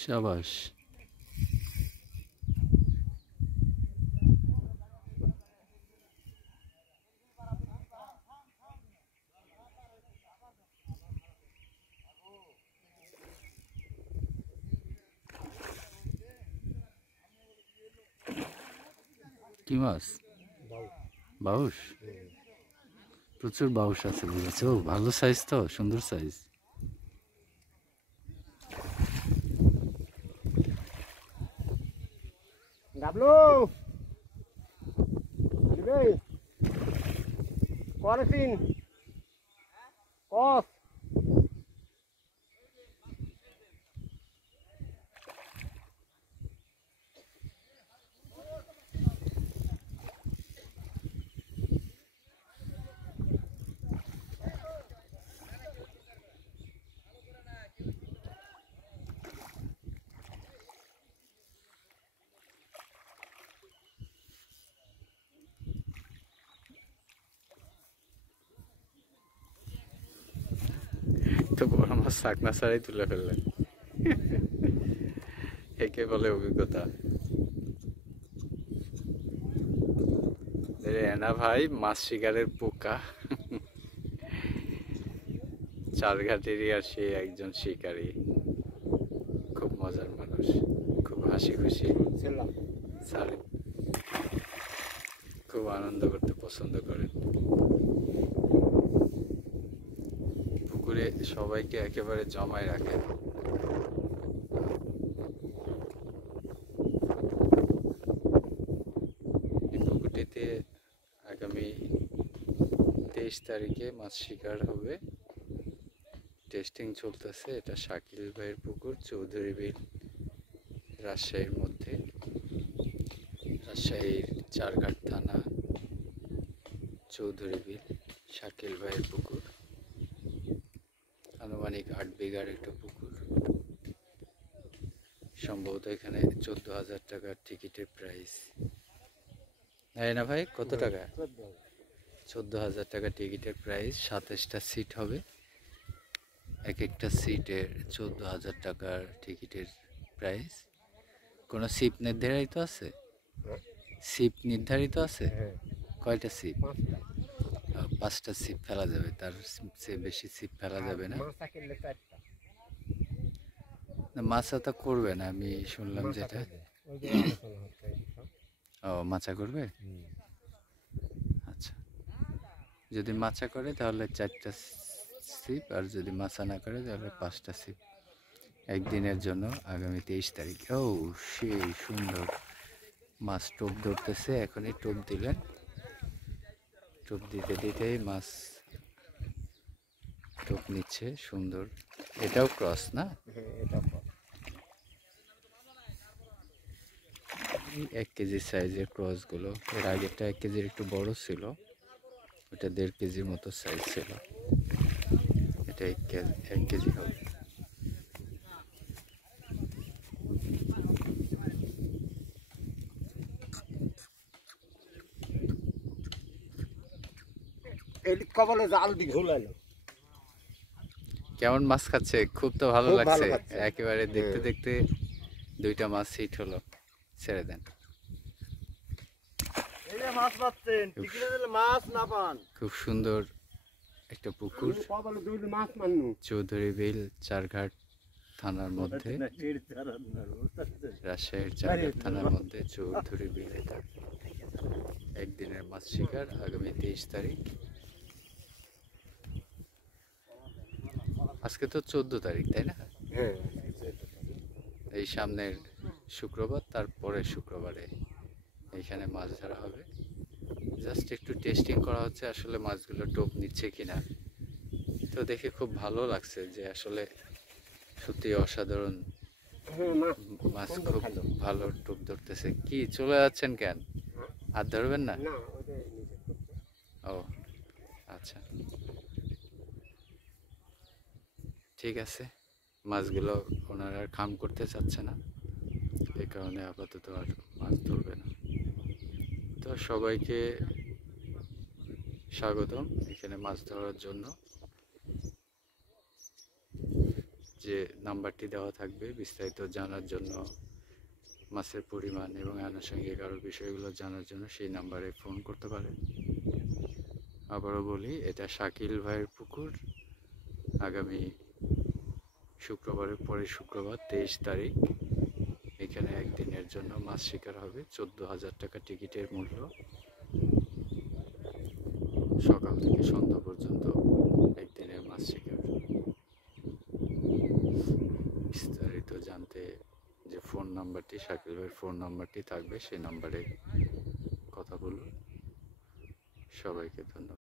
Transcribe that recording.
শাবাশ। কি মাছ? বাউস। প্রচুর বাউস আছে বুঝেছো, ভালো সাইজ তো, সুন্দর সাইজ। গাবলু দিবে করছিন কস তো বড় মাছ শাকনা ছাড়াই তুলে ফেললেন, একে বলে অভিজ্ঞতা। এনা ভাই মাছ শিকারের পোকা, চারঘাটেরই আর সে একজন শিকারী, খুব মজার মানুষ, খুব হাসি খুশি, খুব আনন্দ করতে পছন্দ করেন। পুকুরে সবাইকে একেবারে জমায় রাখেন। এই পুকুরটিতে আগামী 23 তারিখে মাছ শিকার হবে, টেস্টিং চলতেছে। এটা শাকিল ভাইয়ের পুকুর, চৌধুরী বিল, রাজশাহীর মধ্যে, রাজশাহীর চারঘাট থানা, চৌধুরী বিল, শাকিল ভাইয়ের পুকুর। আনুমানিক 8 বিঘার একটা পুকুর। সম্ভবত এখানে 14,000 টাকার টিকিটের প্রাইস। তাই না ভাই, কত টাকা? 14,000 টাকা টিকিটের প্রাইস। 27টা সিট হবে, এক একটা সিটের 14,000 টাকার টিকিটের প্রাইস। কোনো সিট নির্ধারিত আছে? সিট নির্ধারিত আছে? কয়টা সিট? 5টা সিট ফেলা যাবে, তার চেয়ে বেশি সিট ফেলা যাবে না। মাছা তো করবে না, আমি শুনলাম যেটা। ও, মাছা করবে? আচ্ছা, যদি মাছা করে তাহলে 4টা সিপ, আর যদি মাছা না করে তাহলে 5টা সিপ, একদিনের জন্য, আগামী 23 তারিখ। ও সেই সুন্দর মাছ টোপ ধরতেছে, এখনই টোপ দিলেন। টোপ দিতে দিতেই মাছ টোপ নিচ্ছে, সুন্দর। এটাও ক্রস না? এই 1 কেজি সাইজের ক্রসগুলো, এর আগেরটা 1 কেজির একটু বড় ছিল, ওটা 1.5 কেজির মতো সাইজ ছিল, এটা 1 কেজি হবে। কবলে জাল দি ঘুলাইলো। কেমন মাছ খাচ্ছে? খুব তো ভালো লাগছে একেবারে, দেখতে দেখতে 2টা মাছ হিট হলো। ছেড়ে দেন। এই যে মাছ পাচ্ছেন, টিকিটে দিলে মাছ না পান। খুব সুন্দর একটা পুকুর, কবলে দুই মাছ মাননু। চৌধুরী বিল, চারঘাট থানার মধ্যে, রাজশাহীর চারঘাট থানার মধ্যে চৌধুরী বিল। এটা একদিনের মাছ শিকার, আগামী 23 তারিখ। আজকে তো 14 তারিখ, তাই না? হ্যাঁ, এই সামনের শুক্রবার, তারপরে শুক্রবারে এইখানে মাছ ধরা হবে। জাস্ট একটু টেস্টিং করা হচ্ছে আসলে মাছগুলো টোপ নিচ্ছে কিনা। তো দেখে খুব ভালো লাগছে যে আসলে সত্যি অসাধারণ মাছ, খুব ভালো টোপ ধরতেছে। কি চলে যাচ্ছেন কেন? আর ধরবেন না? ও আচ্ছা, ঠিক আছে। মাছগুলো ওনারা খাম করতে চাচ্ছে না। কারণে আপাতত আর মাছ ধরবে না। তো সবাইকে স্বাগতম এখানে মাছ ধরার জন্য। যে নাম্বারটি দেওয়া থাকবে বিস্তারিত জানার জন্য, মাছের পরিমাণ এবং আনুষঙ্গিক আরও বিষয়গুলো জানার জন্য সেই নাম্বারে ফোন করতে পারেন। আবারও বলি, এটা শাকিল ভাইয়ের পুকুর। আগামী শুক্রবারের পরের শুক্রবার 23 তারিখ এখানে একদিনের জন্য মাছ শিকার হবে। 14,000 টাকা টিকিটের মূল্য। সকাল থেকে সন্ধ্যা পর্যন্ত একদিনের মাছ শিকার। বিস্তারিত জানতে যে ফোন নাম্বারটি, শাকিল ভাইয়ের ফোন নাম্বারটি থাকবে, সেই নাম্বারে কথা বলুন। সবাইকে ধন্যবাদ।